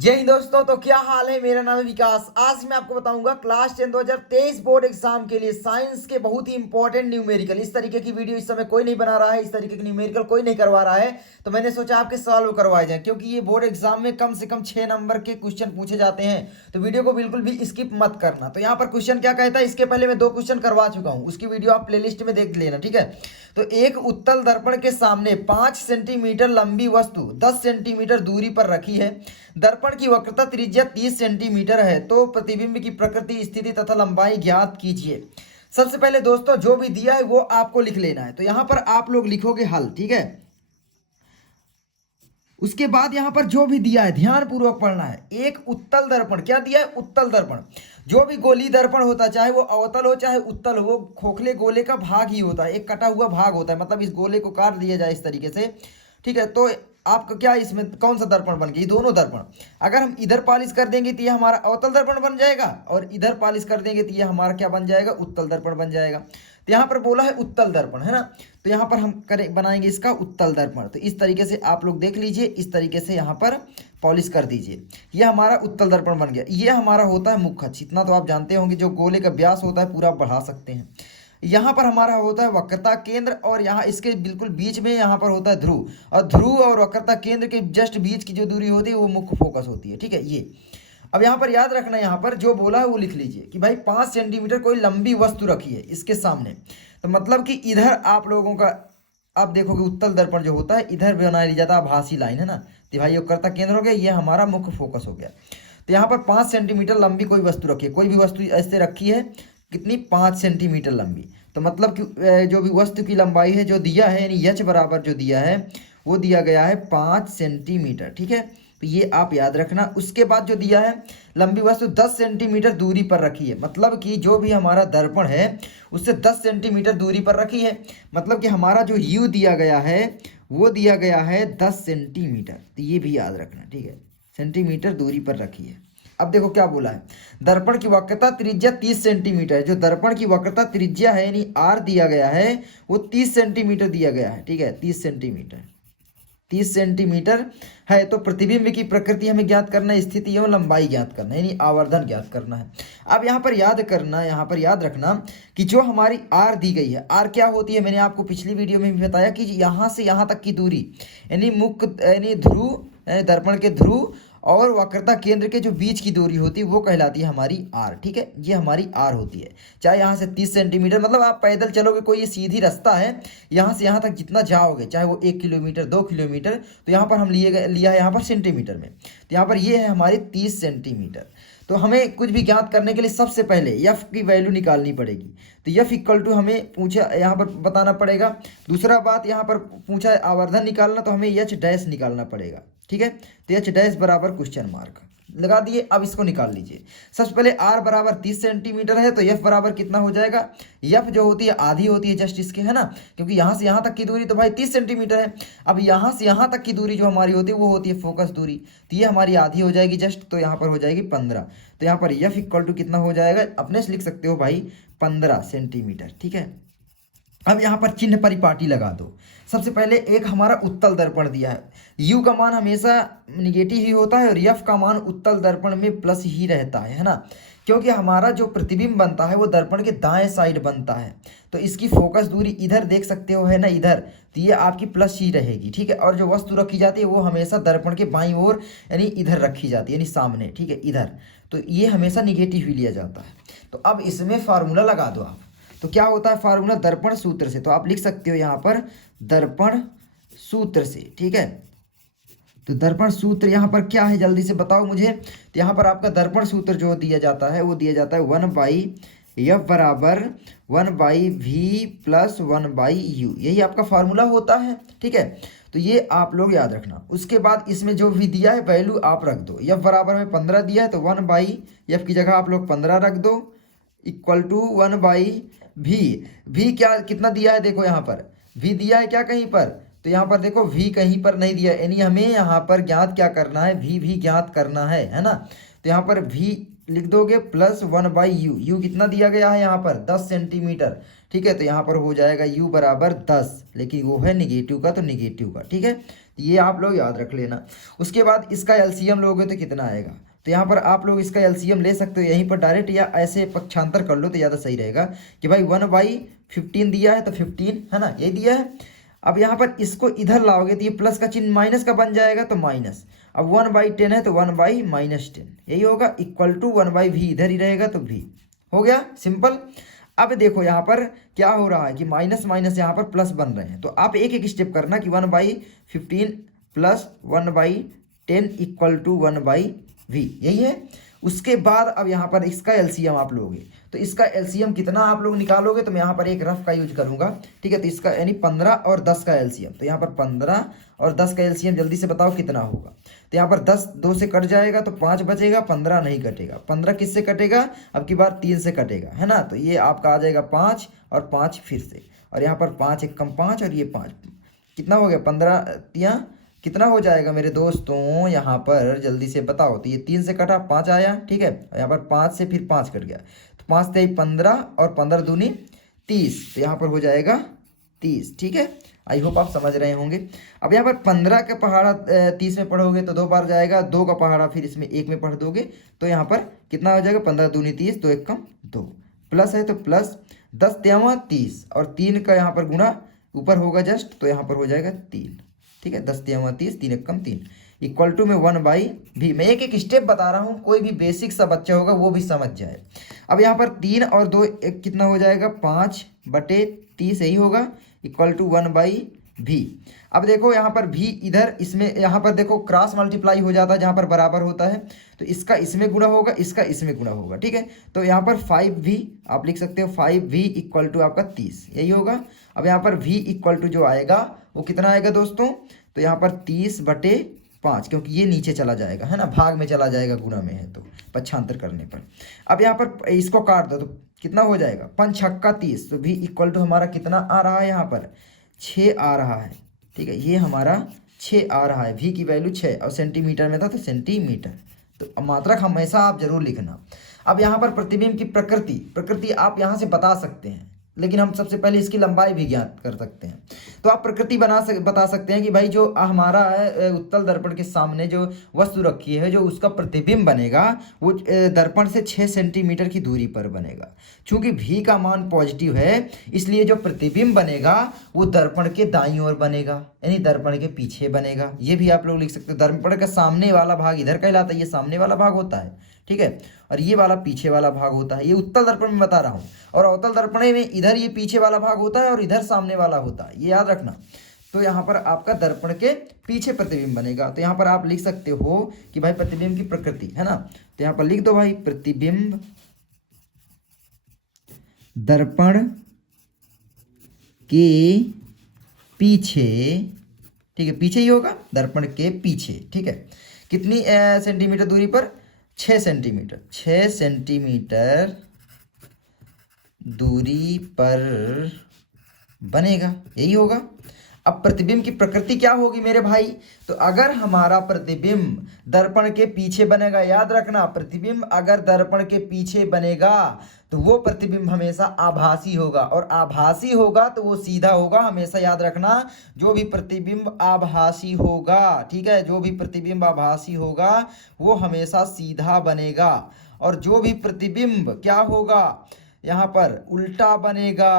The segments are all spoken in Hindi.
जय हिंद दोस्तों। तो क्या हाल है, मेरा नाम है विकास। आज मैं आपको बताऊंगा क्लास 10 2023 बोर्ड एग्जाम के लिए साइंस के बहुत ही इंपॉर्टेंट न्यूमेरिकल। इस तरीके की वीडियो इस समय कोई नहीं बना रहा है, इस तरीके की न्यूमेरिकल कोई नहीं करवा रहा है, तो मैंने सोचा आपके सवाल वो करवाए जाए, क्योंकि ये बोर्ड एग्जाम में कम से कम 6 नंबर के क्वेश्चन पूछे जाते हैं। तो वीडियो को बिल्कुल भी स्किप मत करना। तो यहाँ पर क्वेश्चन क्या कहता है, इसके पहले मैं 2 क्वेश्चन करवा चुका हूँ, उसकी वीडियो आप प्लेलिस्ट में देख लेना, ठीक है। तो एक उत्तल दर्पण के सामने 5 सेंटीमीटर लंबी वस्तु 10 सेंटीमीटर दूरी पर रखी है। दर्पण की वक्रता त्रिज्या 30 सेंटीमीटर है, तो प्रतिबिंब की प्रकृति, स्थिति तथा लंबाई ज्ञात कीजिए। सबसे पहले दोस्तों जो भी दिया है वो आपको लिख लेना है। तो यहां पर आप लोग लिखोगे हल, ठीक है। उसके बाद यहां पर जो भी दिया है ध्यान पूर्वक पढ़ना है। एक उत्तल दर्पण, क्या दिया है, उत्तल दर्पण। जो भी गोली दर्पण होता है, चाहे वो अवतल हो चाहे उत्तल हो, वो खोखले गोले का भाग ही होता है, एक कटा हुआ भाग होता है। मतलब इस गोले को काट दिया जाए इस तरीके से, ठीक है। तो आपका क्या इसमें कौन सा दर्पण बन गया, ये दोनों दर्पण। अगर हम इधर पॉलिश कर देंगे तो ये हमारा अवतल दर्पण बन जाएगा, और इधर पॉलिश कर देंगे तो ये हमारा क्या बन जाएगा, उत्तल दर्पण बन जाएगा। तो यहाँ पर बोला है उत्तल दर्पण, है ना। तो यहाँ पर हम करें बनाएंगे इसका उत्तल दर्पण। तो इस तरीके से आप लोग देख लीजिए, इस तरीके से यहाँ पर पॉलिश कर दीजिए। ये हमारा उत्तल दर्पण बन गया। ये हमारा होता है मुख्य अक्ष, इतना तो आप जानते होंगे, जो गोले का व्यास होता है पूरा बढ़ा सकते हैं। यहाँ पर हमारा होता है वक्रता केंद्र, और यहाँ इसके बिल्कुल बीच में यहाँ पर होता है ध्रुव, और ध्रुव और वक्रता केंद्र के जस्ट बीच की जो दूरी होती है वो मुख्य फोकस होती है, ठीक है। ये अब यहाँ पर याद रखना, यहाँ पर जो बोला है वो लिख लीजिए कि भाई 5 सेंटीमीटर कोई लंबी वस्तु रखी है इसके सामने। तो मतलब कि इधर आप लोगों का, आप देखोगे उत्तल दर्पण जो होता है इधर बना लिया जाता है आभासी लाइन, है ना। तो भाई वक्रता केंद्र हो गया, ये हमारा मुख्य फोकस हो गया। तो यहाँ पर 5 सेंटीमीटर लंबी कोई वस्तु रखी है, कोई भी वस्तु ऐसे रखी है, कितनी, 5 सेंटीमीटर लंबी। तो मतलब कि जो भी वस्तु की लंबाई है जो दिया है, यानी एच बराबर जो दिया है वो दिया गया है 5 सेंटीमीटर, ठीक है। तो ये आप याद रखना। उसके बाद जो दिया है लंबी वस्तु 10 सेंटीमीटर दूरी पर रखी है, मतलब कि जो भी हमारा दर्पण है उससे 10 सेंटीमीटर दूरी पर रखी है। मतलब कि हमारा जो यू दिया गया है वो दिया गया है 10 सेंटीमीटर। तो ये भी याद रखना, ठीक है, सेंटीमीटर दूरी पर रखी है। अब देखो क्या बोला है, दर्पण की वक्रता त्रिज्या 30 सेंटीमीटर है। जो दर्पण की वक्रता त्रिज्या है यानी आर दिया गया है वो 30 सेंटीमीटर दिया गया है, ठीक है। 30 सेंटीमीटर, 30 सेंटीमीटर है। तो प्रतिबिंब की प्रकृति हमें ज्ञात करना है, स्थिति एवं लंबाई ज्ञात करना है, यानी आवर्धन ज्ञात करना है। अब यहाँ पर याद करना, यहाँ पर याद रखना कि जो हमारी आर दी गई है, आर क्या होती है, मैंने आपको पिछली वीडियो में भी बताया कि यहाँ से यहाँ तक की दूरी, यानी मुख्य यानी ध्रुव, दर्पण के ध्रुव और वक्रता केंद्र के जो बीच की दूरी होती है वो कहलाती है हमारी आर, ठीक है। ये हमारी आर होती है। चाहे यहाँ से 30 सेंटीमीटर, मतलब आप पैदल चलोगे, कोई ये सीधी रास्ता है, यहाँ से यहाँ तक जितना जाओगे, चाहे वो 1 किलोमीटर 2 किलोमीटर, तो यहाँ पर हम लिया है यहाँ पर सेंटीमीटर में। तो यहाँ पर ये है हमारी 30 सेंटीमीटर। तो हमें कुछ भी ज्ञात करने के लिए सबसे पहले यफ की वैल्यू निकालनी पड़ेगी। तो यफ इक्वल टू हमें पूछा, यहाँ पर बताना पड़ेगा। दूसरा बात, यहाँ पर पूछा है आवर्धन निकालना, तो हमें एच डैश निकालना पड़ेगा, ठीक है। तो एच डैश बराबर क्वेश्चन मार्क लगा दिए। अब इसको निकाल लीजिए। सबसे पहले आर बराबर 30 सेंटीमीटर है, तो एफ बराबर कितना हो जाएगा, एफ जो होती है आधी होती है जस्ट इसके, है ना, क्योंकि यहाँ से यहाँ तक की दूरी तो भाई 30 सेंटीमीटर है। अब यहाँ से यहाँ तक की दूरी जो हमारी होती है वो होती है फोकस दूरी, तो ये हमारी आधी हो जाएगी जस्ट, तो यहाँ पर हो जाएगी 15। तो यहाँ पर एफ इक्वल टू कितना हो जाएगा, अपने से लिख सकते हो भाई 15 सेंटीमीटर, ठीक है। अब यहाँ पर चिन्ह परिपाटी लगा दो। सबसे पहले एक हमारा उत्तल दर्पण दिया है, U का मान हमेशा निगेटिव ही होता है और F का मान उत्तल दर्पण में प्लस ही रहता है ना, क्योंकि हमारा जो प्रतिबिंब बनता है वो दर्पण के दाएं साइड बनता है। तो इसकी फोकस दूरी इधर देख सकते हो, है ना, इधर, तो ये आपकी प्लस ही रहेगी, ठीक है। और जो वस्तु रखी जाती है वो हमेशा दर्पण के बाईं ओर यानी इधर रखी जाती है, यानी सामने, ठीक है, इधर। तो ये हमेशा निगेटिव ही लिया जाता है। तो अब इसमें फार्मूला लगा दो आप। तो क्या होता है फार्मूला, दर्पण सूत्र से। तो आप लिख सकते हो यहाँ पर दर्पण सूत्र से, ठीक है। तो दर्पण सूत्र यहाँ पर क्या है, जल्दी से बताओ मुझे। तो यहाँ पर आपका दर्पण सूत्र जो दिया जाता है वो दिया जाता है 1/f बराबर 1/v प्लस 1/u, यही आपका फार्मूला होता है, ठीक है। तो ये आप लोग याद रखना। उसके बाद इसमें जो भी दिया है वैल्यू आप रख दो। एफ बराबर में 15 दिया है, तो 1/f की जगह आप लोग 15 रख दो, इक्वल टू 1/v क्या कितना दिया है, देखो यहाँ पर v दिया है क्या कहीं पर, तो यहाँ पर देखो v कहीं पर नहीं दिया, यानी हमें यहाँ पर ज्ञात क्या करना है, v भी ज्ञात करना है ना। तो यहाँ पर v लिख दोगे प्लस 1/u। यू कितना दिया गया है यहाँ पर 10 सेंटीमीटर, ठीक है। तो यहाँ पर हो जाएगा u बराबर 10, लेकिन वो है निगेटिव का तो निगेटिव का, ठीक है। ये आप लोग याद रख लेना। उसके बाद इसका एलसीएम लोगे तो कितना आएगा, तो यहाँ पर आप लोग इसका एलसीएम ले सकते हो यहीं पर डायरेक्ट, या ऐसे पक्षांतर कर लो तो ज़्यादा सही रहेगा कि भाई 1/15 दिया है तो 15 है ना, यही दिया है। अब यहाँ पर इसको इधर लाओगे तो ये प्लस का चिन्ह माइनस का बन जाएगा तो माइनस। अब 1/10 है तो 1/-10 यही होगा, इक्वल टू 1/v इधर ही रहेगा तो v हो गया सिंपल। अब देखो यहाँ पर क्या हो रहा है कि माइनस माइनस यहाँ पर प्लस बन रहे हैं, तो आप एक एक स्टेप करना कि 1/15 प्लस 1/10 इक्वल टू 1/v, यही है। उसके बाद अब यहाँ पर इसका एलसीएम आप लोगे, तो इसका एलसीएम कितना आप लोग निकालोगे, तो मैं यहाँ पर एक रफ का यूज करूँगा, ठीक है। तो इसका यानी 15 और 10 का एलसीएम, तो यहाँ पर 15 और 10 का एलसीएम जल्दी से बताओ कितना होगा। तो यहाँ पर 10 2 से कट जाएगा तो 5 बचेगा, 15 नहीं कटेगा। 15 किससे कटेगा, अब की बार 3 से कटेगा, है ना। तो ये आपका आ जाएगा 5 और 5 फिर से, और यहाँ पर 5 एक कम 5 और ये 5, कितना हो गया 15 तियाँ कितना हो जाएगा मेरे दोस्तों, यहाँ पर जल्दी से बताओ। तो ये 3 से कटा 5 आया, ठीक है। यहाँ पर 5 से फिर 5 कट गया, तो 5 से 15 और 15 दूनी 30, तो यहाँ पर हो जाएगा 30, ठीक है। आई होप आप समझ रहे होंगे। अब यहाँ पर 15 का पहाड़ा 30 में पढ़ोगे तो 2 बार जाएगा, 2 का पहाड़ा फिर इसमें 1 में पढ़ दोगे तो यहाँ पर कितना हो जाएगा 15 दूनी 30, 2 1 कम 2, प्लस है तो प्लस 10 3 30 और 3 का यहाँ पर गुणा ऊपर होगा जस्ट, तो यहाँ पर हो जाएगा 3, ठीक है। 10 3 30, 3 1 कम 3 इक्वल टू में 1/v। मैं एक एक स्टेप बता रहा हूँ, कोई भी बेसिक सा बच्चा होगा वो भी समझ जाए। अब यहाँ पर 3 और 2 एक कितना हो जाएगा 5/30 यही होगा, इक्वल टू 1/v। अब देखो यहाँ पर v इधर इसमें, यहाँ पर देखो क्रॉस मल्टीप्लाई हो जाता है जहाँ पर बराबर होता है, तो इसका इसमें गुणा होगा, इसका इसमें गुणा होगा, ठीक है। तो यहाँ पर 5v आप लिख सकते हो, 5v इक्वल टू आपका 30 यही होगा। अब यहाँ पर v इक्वल टू जो आएगा वो कितना आएगा दोस्तों, तो यहाँ पर 30/5, क्योंकि ये नीचे चला जाएगा, है ना, भाग में चला जाएगा, गुणा में है तो पक्षांतर करने पर। अब यहाँ पर इसको काट दो तो कितना हो जाएगा 5 छक्का 30, तो v इक्वल टू हमारा कितना आ रहा है, यहाँ पर 6 आ रहा है, ठीक है। ये हमारा 6 आ रहा है, v की वैल्यू 6 और सेंटीमीटर में था तो सेंटीमीटर, तो मात्रक हमेशा आप जरूर लिखना। अब यहाँ पर प्रतिबिंब की प्रकृति आप यहाँ से बता सकते हैं, लेकिन हम सबसे पहले इसकी लंबाई भी ज्ञात कर सकते हैं। तो आप प्रकृति बता सकते हैं कि भाई जो हमारा उत्तल दर्पण के सामने जो वस्तु रखी है, जो उसका प्रतिबिंब बनेगा वो दर्पण से 6 सेंटीमीटर की दूरी पर बनेगा। चूंकि v का मान पॉजिटिव है, इसलिए जो प्रतिबिंब बनेगा वो दर्पण के दाईं ओर बनेगा, यानी दर्पण के पीछे बनेगा। ये भी आप लोग लिख सकते हो, दर्पण का सामने वाला भाग इधर कहलाता है, ये सामने वाला भाग होता है, ठीक है, और ये वाला पीछे वाला भाग होता है। ये उत्तल दर्पण में बता रहा हूँ, और अवतल दर्पण में इधर ये पीछे वाला भाग होता है और इधर सामने वाला होता है, ये याद रखना। तो यहाँ पर आपका दर्पण के पीछे प्रतिबिंब बनेगा। तो यहाँ पर आप लिख सकते हो कि भाई प्रतिबिंब की प्रकृति, है ना, तो यहाँ पर लिख दो भाई प्रतिबिंब दर्पण के पीछे, ठीक है, पीछे ही होगा, दर्पण के पीछे, ठीक है। कितनी सेंटीमीटर दूरी पर, 6 सेंटीमीटर, 6 सेंटीमीटर दूरी पर बनेगा, यही होगा। अब प्रतिबिंब की प्रकृति क्या होगी मेरे भाई, तो अगर हमारा प्रतिबिंब दर्पण के पीछे बनेगा, याद रखना प्रतिबिंब अगर दर्पण के पीछे बनेगा तो वो प्रतिबिंब हमेशा आभासी होगा, और आभासी होगा तो वो सीधा होगा, हमेशा याद रखना। जो भी प्रतिबिंब आभासी होगा, ठीक है, जो भी प्रतिबिंब आभासी होगा वो हमेशा सीधा बनेगा, और जो भी प्रतिबिंब क्या होगा यहाँ पर उल्टा बनेगा,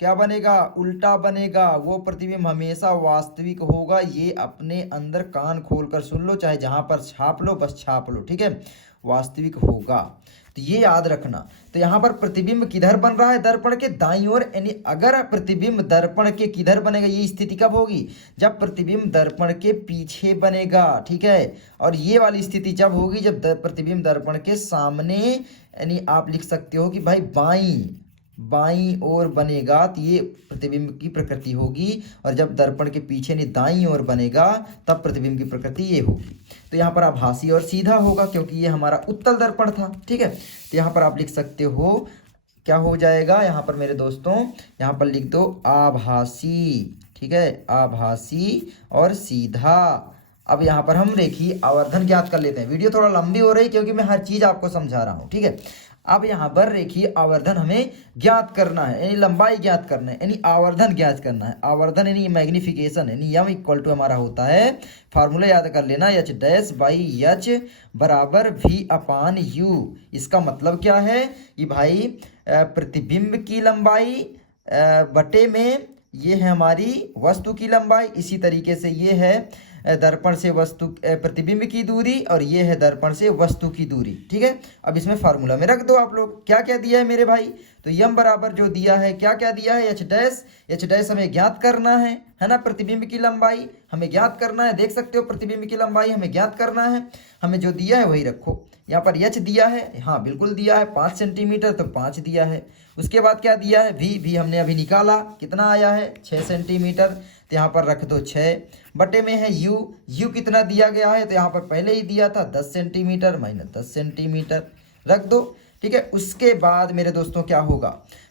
क्या बनेगा, उल्टा बनेगा, वो प्रतिबिंब हमेशा वास्तविक होगा। ये अपने अंदर कान खोलकर सुन लो, चाहे जहाँ पर छाप लो बस छाप लो, ठीक है, वास्तविक होगा। तो ये याद रखना। तो यहाँ पर प्रतिबिंब किधर बन रहा है, दर्पण के दाईं ओर, यानी अगर प्रतिबिंब दर्पण के किधर बनेगा, ये स्थिति कब होगी, जब प्रतिबिंब दर्पण के पीछे बनेगा, ठीक है। और ये वाली स्थिति जब होगी जब प्रतिबिंब दर्पण के सामने, यानी आप लिख सकते हो कि भाई बाईं ओर बनेगा, तो ये प्रतिबिंब की प्रकृति होगी। और जब दर्पण के पीछे नहीं दाईं ओर बनेगा तब प्रतिबिंब की प्रकृति ये होगी। तो यहाँ पर आभासी और सीधा होगा, क्योंकि ये हमारा उत्तल दर्पण था, ठीक है। तो यहाँ पर आप लिख सकते हो क्या हो जाएगा, यहाँ पर मेरे दोस्तों यहाँ पर लिख दो आभासी, ठीक है, आभासी और सीधा, अब यहाँ पर हम रेखीय आवर्धन ज्ञात कर लेते हैं। वीडियो थोड़ा लंबी हो रही क्योंकि मैं हर चीज़ आपको समझा रहा हूँ, ठीक है। अब यहाँ पर रेखीय आवर्धन हमें ज्ञात करना है, यानी लंबाई ज्ञात करना है, यानी आवर्धन ज्ञात करना है। आवर्धन यानी मैग्निफिकेशन, यानी यम इक्वल टू हमारा होता है, फार्मूला याद कर लेना, एच डैश बाई एच बराबर वी अपान यू। इसका मतलब क्या है कि भाई प्रतिबिंब की लंबाई बटे में ये है हमारी वस्तु की लंबाई, इसी तरीके से ये है दर्पण से वस्तु प्रतिबिंब की दूरी, और ये है दर्पण से वस्तु की दूरी, ठीक है। अब इसमें फार्मूला में रख दो आप लोग, क्या क्या दिया है मेरे भाई, तो यम बराबर जो दिया है, क्या क्या दिया है, एच डैश। एच डैश हमें ज्ञात करना है ना, प्रतिबिंब की लंबाई हमें ज्ञात करना है, देख सकते हो प्रतिबिंब की लंबाई हमें ज्ञात करना है, हमें जो दिया है वही रखो। यहाँ पर एच दिया है, हाँ बिल्कुल दिया है 5 सेंटीमीटर, तो 5 दिया है। उसके बाद क्या दिया है, भी हमने अभी निकाला, कितना आया है 6 सेंटीमीटर, तो यहाँ पर रख दो 6 बटे में है यू कितना दिया गया है, तो यहाँ पर पहले ही दिया था 10 सेंटीमीटर माइनस 10 सेंटीमीटर रख दो, ठीक है। उसके बाद मेरे दोस्तों क्या होगा,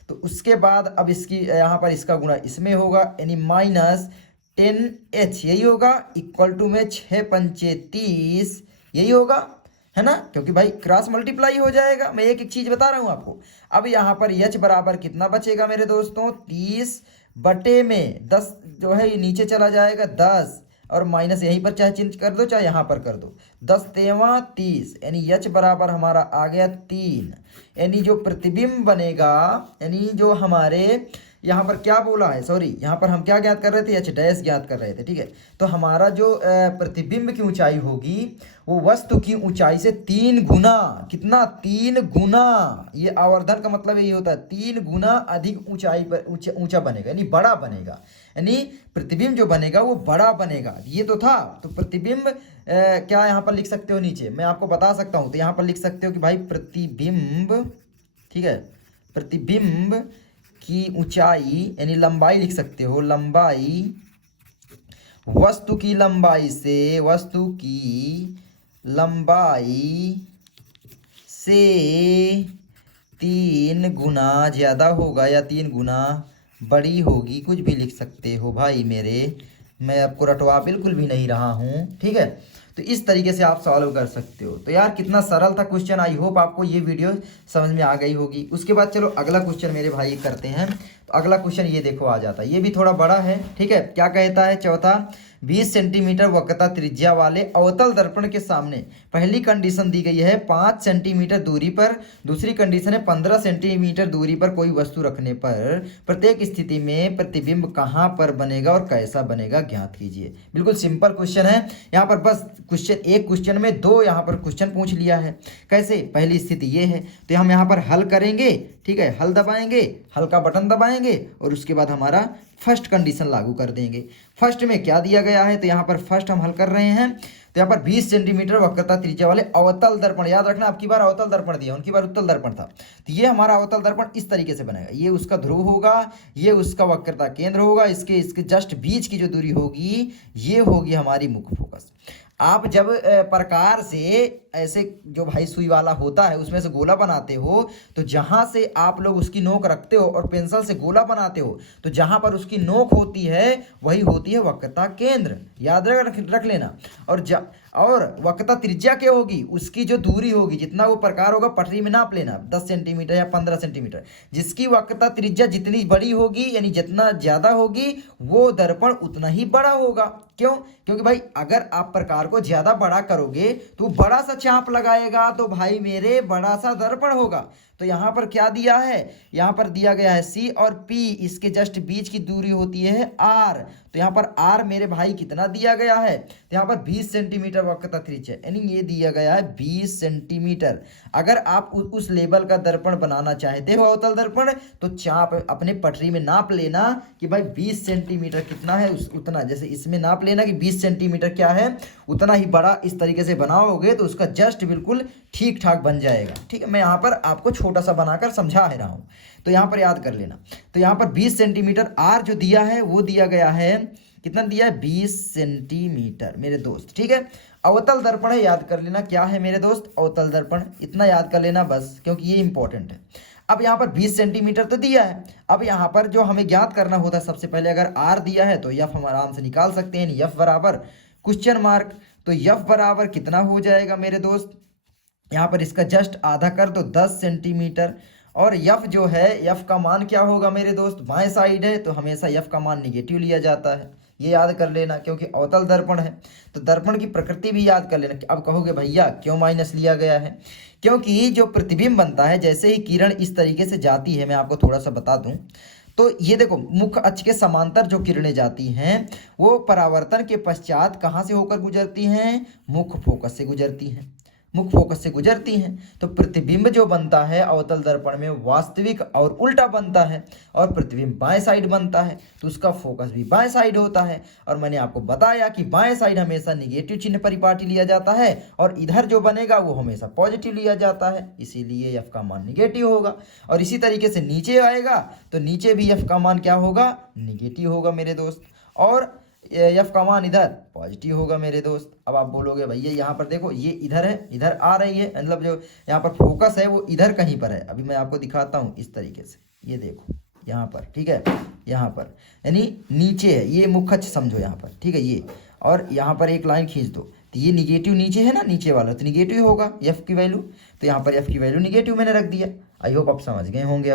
तो उसके बाद अब इसकी यहाँ पर इसका गुणा इसमें होगा, यानी माइनस 10h यही होगा, इक्वल टू में 6 पंचे 30 यही होगा, है ना, क्योंकि भाई क्रॉस मल्टीप्लाई हो जाएगा। मैं एक एक चीज बता रहा हूं आपको। अब यहाँ पर h बराबर कितना बचेगा मेरे दोस्तों, 30 बटे में 10 जो है ये नीचे चला जाएगा 10, और माइनस यहीं पर चाहे चेंज कर दो चाहे यहाँ पर कर दो, 10 तेवा 30, यानी h बराबर हमारा आ गया 3। यानी जो प्रतिबिंब बनेगा, यानी जो हमारे यहाँ पर क्या बोला है, सॉरी यहाँ पर हम क्या ज्ञात कर रहे थे, एच डैश ज्ञात कर रहे थे, ठीक है। तो हमारा जो प्रतिबिंब की ऊंचाई होगी वो वस्तु की ऊंचाई से 3 गुना, कितना 3 गुना, ये आवर्धन का मतलब यही होता है 3 गुना अधिक ऊंचाई पर ऊंचा बनेगा, यानी बड़ा बनेगा, यानी प्रतिबिंब जो बनेगा वो बड़ा बनेगा। ये तो था, तो प्रतिबिंब क्या यहाँ पर लिख सकते हो, नीचे मैं आपको बता सकता हूँ, तो यहाँ पर लिख सकते हो कि भाई प्रतिबिंब, ठीक है, प्रतिबिंब की ऊंचाई यानी लंबाई लिख सकते हो, लंबाई वस्तु की लंबाई से, वस्तु की लंबाई से 3 गुना ज़्यादा होगा या 3 गुना बड़ी होगी, कुछ भी लिख सकते हो भाई मेरे, मैं आपको रटवा बिल्कुल भी नहीं रहा हूँ, ठीक है। तो इस तरीके से आप सॉल्व कर सकते हो। तो यार कितना सरल था क्वेश्चन, आई होप आपको ये वीडियो समझ में आ गई होगी। उसके बाद चलो अगला क्वेश्चन मेरे भाई करते हैं। तो अगला क्वेश्चन ये देखो आ जाता है, ये भी थोड़ा बड़ा है, ठीक है। क्या कहता है, चौथा 20 सेंटीमीटर वक्रता त्रिज्या वाले अवतल दर्पण के सामने पहली कंडीशन दी गई है 5 सेंटीमीटर दूरी पर, दूसरी कंडीशन है 15 सेंटीमीटर दूरी पर कोई वस्तु रखने पर प्रत्येक स्थिति में प्रतिबिंब कहाँ पर बनेगा और कैसा बनेगा ज्ञात कीजिए। बिल्कुल सिंपल क्वेश्चन है। यहाँ पर बस क्वेश्चन, एक क्वेश्चन में 2 यहाँ पर क्वेश्चन पूछ लिया है। कैसे, पहली स्थिति ये है, तो हम यहाँ पर हल करेंगे, ठीक है, हल दबाएंगे, हल का बटन दबाएंगे और उसके बाद हमारा फर्स्ट कंडीशन लागू कर देंगे। फर्स्ट में क्या दिया गया है, तो यहाँ पर फर्स्ट हम हल कर रहे हैं। तो यहाँ पर 20 सेंटीमीटर वक्रता त्रिज्या वाले अवतल दर्पण, याद रखना आपकी बार अवतल दर्पण दिया, उनकी बार उत्तल दर्पण था। तो ये हमारा अवतल दर्पण इस तरीके से बनेगा, ये उसका ध्रुव होगा, ये उसका वक्रता केंद्र होगा, इसके जस्ट बीच की जो दूरी होगी ये होगी हमारी मुख्य फोकस। आप जब प्रकार से ऐसे जो भाई सुई वाला होता है उसमें से गोला बनाते हो, तो जहाँ से आप लोग उसकी नोक रखते हो और पेंसिल से गोला बनाते हो, तो जहाँ पर उसकी नोक होती है वही होती है वक्रता केंद्र, याद रख लेना। और वक्रता त्रिज्या क्या होगी, उसकी जो दूरी होगी, जितना वो प्रकार होगा पटरी में नाप लेना, 10 सेंटीमीटर या 15 सेंटीमीटर। जिसकी वक्रता त्रिज्या जितनी बड़ी होगी यानी जितना ज़्यादा होगी वो दर्पण उतना ही बड़ा होगा। क्यों, क्योंकि भाई अगर आप प्रकार को ज़्यादा बड़ा करोगे तो बड़ा सा चाप लगाएगा, तो भाई मेरे बड़ा सा दर्पण होगा। तो यहाँ पर क्या दिया है, यहाँ पर दिया गया है C और P, इसके जस्ट बीच की दूरी होती है R। तो यहाँ पर R मेरे भाई कितना दिया गया है, तो यहाँ पर 20 सेंटीमीटर वक्रता त्रिज्या, यानी ये दिया गया है 20 सेंटीमीटर। अगर आप उस लेवल का दर्पण बनाना चाहते हो अवतल दर्पण, तो चाप अपने पटरी में नाप लेना कि भाई 20 सेंटीमीटर कितना है, उतना, जैसे इसमें नाप लेना कि 20 सेंटीमीटर क्या है, उतना ही बड़ा इस तरीके से बनाओगे तो उसका जस्ट बिल्कुल ठीक ठाक बन जाएगा। ठीक है, मैं यहाँ पर आपको छोटा सा बनाकर समझा रहा हूँ, तो यहाँ पर याद कर लेना। तो यहाँ पर 20 सेंटीमीटर R जो दिया है वो दिया गया है, कितना दिया है, 20 सेंटीमीटर मेरे दोस्त। ठीक है, अवतल दर्पण है, याद कर लेना क्या है मेरे दोस्त, अवतल दर्पण, इतना याद कर लेना बस, क्योंकि ये इंपॉर्टेंट है। अब यहाँ पर 20 सेंटीमीटर तो दिया है, अब यहाँ पर जो हमें ज्ञात करना होता है सबसे पहले, अगर R दिया है तो F हम आराम से निकाल सकते हैं, F बराबर क्वेश्चन मार्क। तो F बराबर कितना हो जाएगा मेरे दोस्त, यहाँ पर इसका जस्ट आधा कर दो 10 सेंटीमीटर। और F जो है, F का मान क्या होगा मेरे दोस्त, बाएं साइड है तो हमेशा F का मान निगेटिव लिया जाता है, ये याद कर लेना, क्योंकि अवतल दर्पण है। तो दर्पण की प्रकृति भी याद कर लेना। अब कहोगे भैया क्यों माइनस लिया गया है, क्योंकि जो प्रतिबिंब बनता है, जैसे ही किरण इस तरीके से जाती है, मैं आपको थोड़ा सा बता दूं, तो ये देखो मुख्य अक्ष के समांतर जो किरणें जाती हैं वो परावर्तन के पश्चात कहाँ से होकर गुजरती हैं, मुख्य फोकस से गुजरती हैं, मुख्य फोकस से गुजरती हैं। तो प्रतिबिंब जो बनता है अवतल दर्पण में वास्तविक और उल्टा बनता है, और प्रतिबिंब बाएं साइड बनता है तो उसका फोकस भी बाएं साइड होता है। और मैंने आपको बताया कि बाएं साइड हमेशा निगेटिव चिन्ह परिपाटी लिया जाता है, और इधर जो बनेगा वो हमेशा पॉजिटिव लिया जाता है, इसीलिए एफ का मान निगेटिव होगा। और इसी तरीके से नीचे आएगा तो नीचे भी एफ का मान क्या होगा, निगेटिव होगा मेरे दोस्त, और एफ का मान इधर पॉजिटिव होगा मेरे दोस्त। अब आप बोलोगे भैया यहाँ पर देखो ये इधर है, इधर आ रही है, मतलब जो यहाँ पर फोकस है वो इधर कहीं पर है। अभी मैं आपको दिखाता हूँ इस तरीके से, ये देखो यहाँ पर, ठीक है, यहाँ पर यानी नीचे है, ये मुख्य अक्ष समझो यहाँ पर, ठीक है, ये, और यहाँ पर एक लाइन खींच दो तो ये निगेटिव नीचे है ना, नीचे वाला तो निगेटिव होगा एफ की वैल्यू, तो यहाँ पर एफ की वैल्यू निगेटिव मैंने रख दिया। आई होप आप समझ गए होंगे।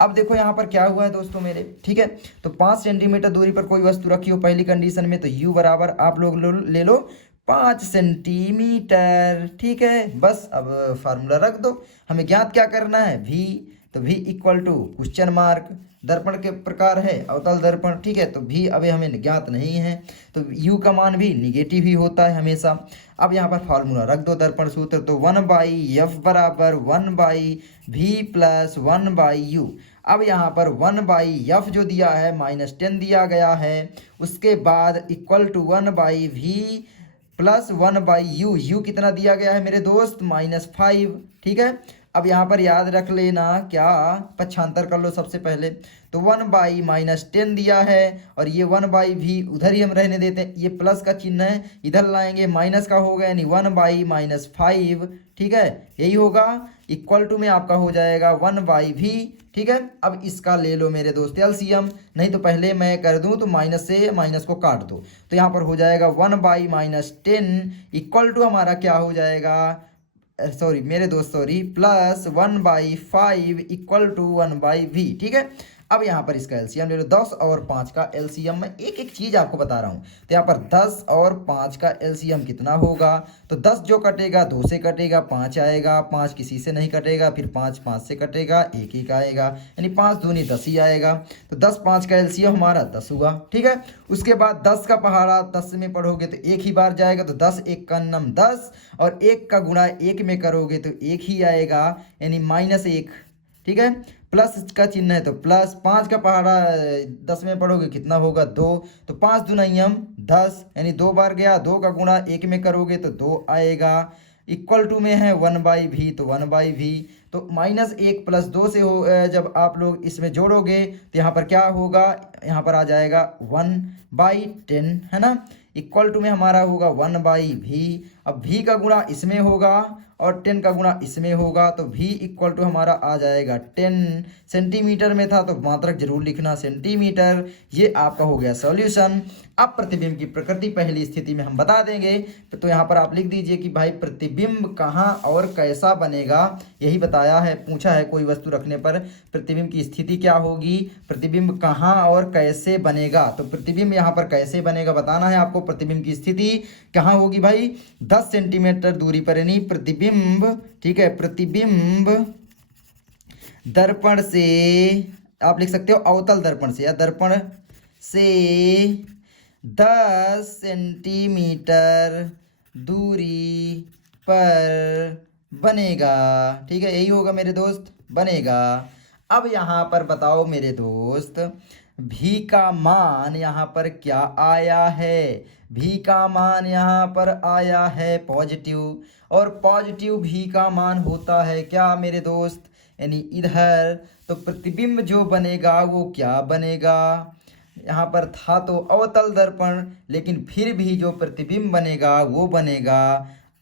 अब देखो यहाँ पर क्या हुआ है दोस्तों मेरे, ठीक है, तो 5 सेंटीमीटर दूरी पर कोई वस्तु रखी हो पहली कंडीशन में, तो u बराबर आप लोग ले लो 5 सेंटीमीटर, ठीक है। बस अब फार्मूला रख दो, हमें ज्ञात क्या करना है, v, तो v equal to question mark, दर्पण के प्रकार है अवतल दर्पण, ठीक है, तो भी अभी हमें ज्ञात नहीं है, तो u का मान भी निगेटिव ही होता है हमेशा। अब यहाँ पर फार्मूला रख दो दर्पण सूत्र, तो 1/f बराबर 1/v प्लस 1/u। अब यहाँ पर 1/f जो दिया है -10 दिया गया है, उसके बाद equal to 1/v plus 1/u, u कितना दिया गया है मेरे दोस्त, -5, ठीक है। अब यहाँ पर याद रख लेना, क्या पक्षांतर कर लो सबसे पहले, तो 1/-10 दिया है, और ये 1/v उधर ही हम रहने देते हैं, ये प्लस का चिन्ह है इधर लाएंगे, माइनस का होगा यानी 1/-5, ठीक है, यही होगा, इक्वल टू में आपका हो जाएगा 1/v, ठीक है। अब इसका ले लो मेरे दोस्त एलसीएम, नहीं तो पहले मैं कर दूं तो माइनस से माइनस को काट दो, तो यहाँ पर हो जाएगा 1/-10 इक्वल टू हमारा क्या हो जाएगा, सॉरी मेरे दोस्त sorry, plus 1/5 equal to 1/v, ठीक है। अब यहाँ पर इसका एलसीएम ले लो, 10 और 5 का एलसीएम, मैं एक एक चीज़ आपको बता रहा हूँ। तो यहाँ पर 10 और 5 का एलसीएम कितना होगा, तो 10 जो कटेगा 2 से कटेगा, 5 आएगा, 5 किसी से नहीं कटेगा, फिर 5 5 से कटेगा, 1 1 आएगा, यानी 5 दूनी 10 ही आएगा। तो 10 5 का एलसीएम हमारा 10 हुआ, ठीक है। उसके बाद 10 का पहाड़ा 10 में पढ़ोगे तो एक ही बार जाएगा, तो 10 1 का नम 10, और 1 का गुणा 1 में करोगे तो 1 ही आएगा, यानी -1, ठीक है। प्लस का चिन्ह है तो प्लस, 5 का पहाड़ा 10 में पढ़ोगे कितना होगा, 2, तो 5 दूनाइयम 10, यानी 2 बार गया, 2 का गुणा 1 में करोगे तो 2 आएगा, इक्वल टू में है 1/v, तो 1/v, तो -1 प्लस 2 से हो, जब आप लोग इसमें जोड़ोगे तो यहाँ पर क्या होगा, यहाँ पर आ जाएगा 1/10, है ना, इक्वल टू में हमारा होगा 1/v। अब v का गुणा इसमें होगा और 10 का गुणा इसमें होगा, तो v इक्वल टू हमारा आ जाएगा 10 सेंटीमीटर में था तो मात्रक जरूर लिखना सेंटीमीटर। ये आपका हो गया सॉल्यूशन। अब प्रतिबिंब की प्रकृति पहली स्थिति में हम बता देंगे, तो यहाँ पर आप लिख दीजिए कि भाई प्रतिबिंब कहाँ और कैसा बनेगा, यही बताया है, पूछा है कोई वस्तु रखने पर प्रतिबिंब की स्थिति क्या होगी, प्रतिबिंब कहाँ और कैसे बनेगा। तो प्रतिबिंब यहाँ पर कैसे बनेगा बताना है आपको। प्रतिबिंब की स्थिति कहाँ होगी भाई, 10 सेंटीमीटर दूरी पर, यानी प्रतिबिंब, ठीक है, प्रतिबिंब दर्पण से, आप लिख सकते हो अवतल दर्पण से, या दर्पण से 10 सेंटीमीटर दूरी पर बनेगा, ठीक है, यही होगा मेरे दोस्त, बनेगा। अब यहाँ पर बताओ मेरे दोस्त, भी का मान यहाँ पर क्या आया है, भी का मान यहाँ पर आया है पॉजिटिव, और पॉजिटिव भी का मान होता है क्या मेरे दोस्त, यानी इधर, तो प्रतिबिंब जो बनेगा वो क्या बनेगा, यहाँ पर था तो अवतल दर्पण, लेकिन फिर भी जो प्रतिबिंब बनेगा वो बनेगा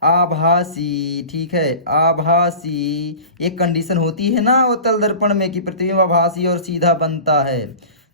आभासी, ठीक है, आभासी। एक कंडीशन होती है ना अवतल दर्पण में कि प्रतिबिंब आभासी और सीधा बनता है,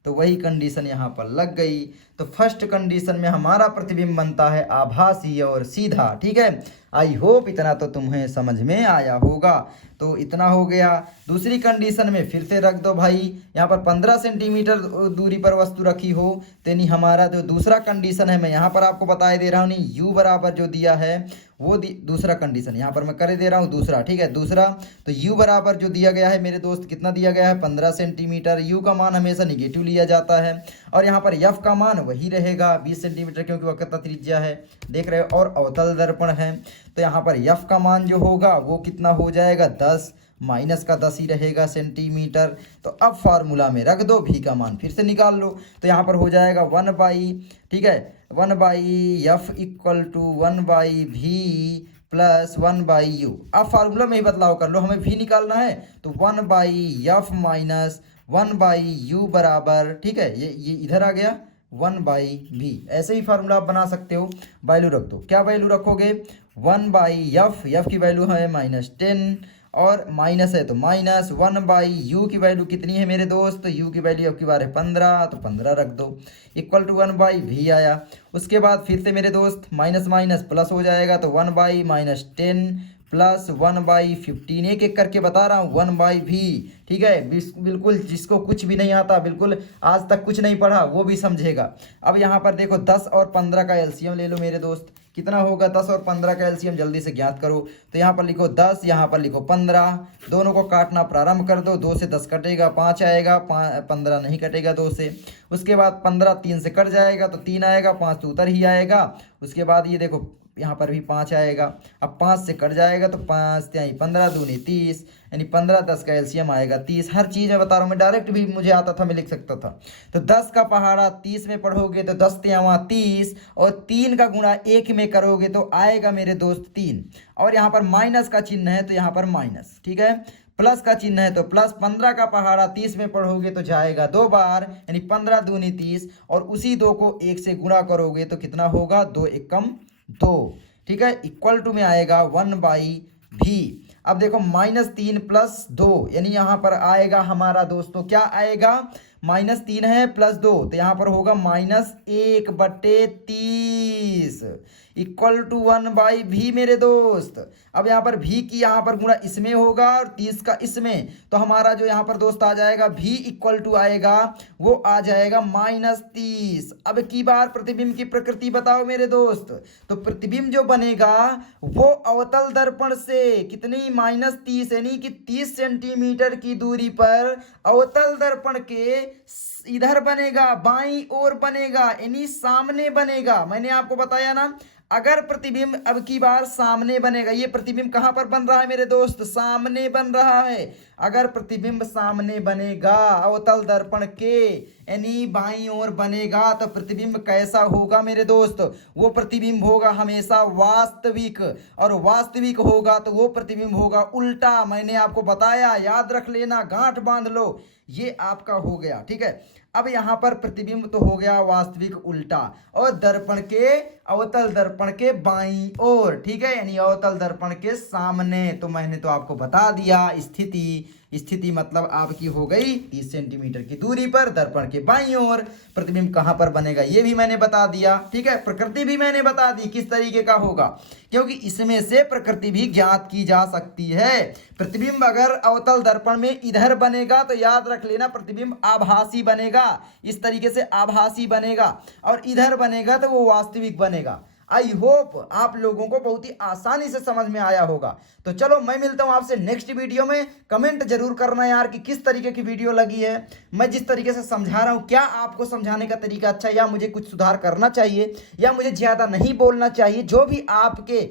तो वही कंडीशन यहाँ पर लग गई। तो तो फर्स्ट कंडीशन में हमारा प्रतिबिंब बनता है आभासी और सीधा। ठीक है, आई होप इतना तो तुम्हें समझ में आया होगा। तो इतना हो गया। दूसरी कंडीशन में फिर से रख दो भाई, यहाँ पर 15 सेंटीमीटर दूरी पर वस्तु रखी हो, तो नहीं हमारा जो दूसरा कंडीशन है मैं यहाँ पर आपको बताए दे रहा हूँ, नहीं u बराबर जो दिया है वो दूसरा कंडीशन यहाँ पर मैं कर दे रहा हूँ दूसरा। ठीक है, दूसरा तो u बराबर जो दिया गया है मेरे दोस्त, कितना दिया गया है 15 सेंटीमीटर। u का मान हमेशा निगेटिव लिया जाता है और यहाँ पर f का मान वही रहेगा 20 सेंटीमीटर, क्योंकि वक्रता त्रिज्या है, देख रहे हो, और अवतल दर्पण है। तो यहाँ पर f का मान जो होगा वो कितना हो जाएगा 10, माइनस का 10 ही रहेगा सेंटीमीटर। तो अब फार्मूला में रख दो, v का मान फिर से निकाल लो। तो यहाँ पर हो जाएगा 1/, ठीक है, 1/f equal to 1/v plus 1/u। अब फार्मूला में ही बदलाव कर लो, हमें v निकालना है, तो 1/f माइनस 1/u बराबर, ठीक है, ये इधर आ गया 1/v। ऐसे ही फार्मूला आप बना सकते हो। वैल्यू रख दो, क्या वैल्यू रखोगे 1/f, f की वैल्यू है -10 और माइनस है तो माइनस 1/u की वैल्यू कितनी है मेरे दोस्त, u की वैल्यू अब की बार है 15, तो 15 रख दो इक्वल टू 1/v आया। उसके बाद फिर से मेरे दोस्त माइनस माइनस प्लस हो जाएगा, तो 1/-10 प्लस 1/15, एक एक करके बता रहा हूँ 1/v। ठीक है, बिल्कुल जिसको कुछ भी नहीं आता, बिल्कुल आज तक कुछ नहीं पढ़ा, वो भी समझेगा। अब यहाँ पर देखो 10 और 15 का एलसीएम ले लो मेरे दोस्त, कितना होगा 10 और 15 का एलसीएम जल्दी से ज्ञात करो। तो यहाँ पर लिखो 10, यहाँ पर लिखो 15, दोनों को काटना प्रारंभ कर दो, 2 से 10 कटेगा 5 आएगा, 15 नहीं कटेगा 2 से। उसके बाद 15 3 से कट जाएगा तो 3 आएगा, 5 तो उतर ही आएगा। उसके बाद ये देखो यहाँ पर भी 5 आएगा, अब 5 से कट जाएगा तो 5 3 15 दूनी 30, यानी 15 10 का एलसीएम आएगा 30। हर चीज़ मैं बता रहा हूँ, मैं डायरेक्ट भी मुझे आता था, मैं लिख सकता था। तो 10 का पहाड़ा 30 में पढ़ोगे तो 10 3 30, और 3 का गुणा 1 में करोगे तो आएगा मेरे दोस्त 3। और यहाँ पर माइनस का चिन्ह है तो यहाँ पर माइनस, ठीक है, प्लस का चिन्ह है तो प्लस। 15 का पहाड़ा 30 में पढ़ोगे तो जाएगा 2 बार, यानी 15 दूनी 30, और उसी 2 को 1 से गुणा करोगे तो कितना होगा 2 एकम 2, ठीक है, इक्वल टू में आएगा 1/v। अब देखो -3 प्लस 2, यानी यहाँ पर आएगा हमारा दोस्तों क्या आएगा, -3 है प्लस 2, तो यहाँ पर होगा -1/30 इक्वल टू 1/v मेरे दोस्त। अब यहाँ पर v की यहाँ पर गुणा इसमें होगा और 30 का इसमें, तो हमारा जो यहाँ पर दोस्त आ जाएगा v इक्वल टू आएगा वो आ जाएगा -30। अब की बार प्रतिबिंब की प्रकृति बताओ मेरे दोस्त। तो प्रतिबिंब जो बनेगा वो अवतल दर्पण से कितनी -30, यानी कि 30 सेंटीमीटर की दूरी पर अवतल दर्पण के इधर बनेगा, बाईं ओर बनेगा, यानी सामने बनेगा। मैंने आपको बताया ना, अगर प्रतिबिंब अब की बार सामने बनेगा, ये प्रतिबिंब कहाँ पर बन रहा है मेरे दोस्त, सामने बन रहा है। अगर प्रतिबिंब सामने बनेगा अवतल दर्पण के, यानी बाईं ओर बनेगा, तो प्रतिबिंब कैसा होगा मेरे दोस्त, वो प्रतिबिंब होगा हमेशा वास्तविक, और वास्तविक होगा तो वो प्रतिबिंब होगा उल्टा। मैंने आपको बताया, याद रख लेना, गांठ बांध लो, ये आपका हो गया, ठीक है। अब यहाँ पर प्रतिबिंब तो हो गया वास्तविक उल्टा, और दर्पण के अवतल दर्पण के बाईं ओर, ठीक है, यानी अवतल दर्पण के सामने। तो मैंने तो आपको बता दिया स्थिति मतलब आपकी हो गई 30 सेंटीमीटर की दूरी पर दर्पण के बाईं ओर प्रतिबिंब कहाँ पर बनेगा ये भी मैंने बता दिया, ठीक है। प्रकृति भी मैंने बता दी किस तरीके का होगा, क्योंकि इसमें से प्रकृति भी ज्ञात की जा सकती है। प्रतिबिंब अगर अवतल दर्पण में इधर बनेगा तो याद रख लेना प्रतिबिंब आभासी बनेगा, इस तरीके से आभासी बनेगा, और इधर बनेगा तो वो वास्तविक बनेगा। आई होप आप लोगों को बहुत ही आसानी से समझ में आया होगा। तो चलो मैं मिलता हूं आपसे नेक्स्ट वीडियो में। कमेंट जरूर करना यार कि किस तरीके की वीडियो लगी है, मैं जिस तरीके से समझा रहा हूं, क्या आपको समझाने का तरीका अच्छा है, या मुझे कुछ सुधार करना चाहिए, या मुझे ज़्यादा नहीं बोलना चाहिए। जो भी आपके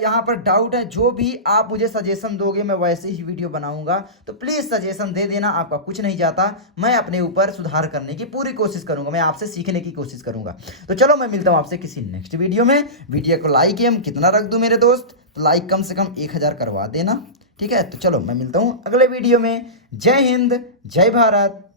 यहाँ पर डाउट है, जो भी आप मुझे सजेशन दोगे, मैं वैसे ही वीडियो बनाऊंगा। तो प्लीज़ सजेशन दे देना, आपका कुछ नहीं जाता। मैं अपने ऊपर सुधार करने की पूरी कोशिश करूंगा, मैं आपसे सीखने की कोशिश करूंगा। तो चलो मैं मिलता हूं आपसे किसी नेक्स्ट वीडियो में। वीडियो को लाइक एम कितना रख दूं मेरे दोस्त, तो लाइक कम से कम 1000 करवा देना, ठीक है। तो चलो मैं मिलता हूं अगले वीडियो में। जय हिंद, जय भारत।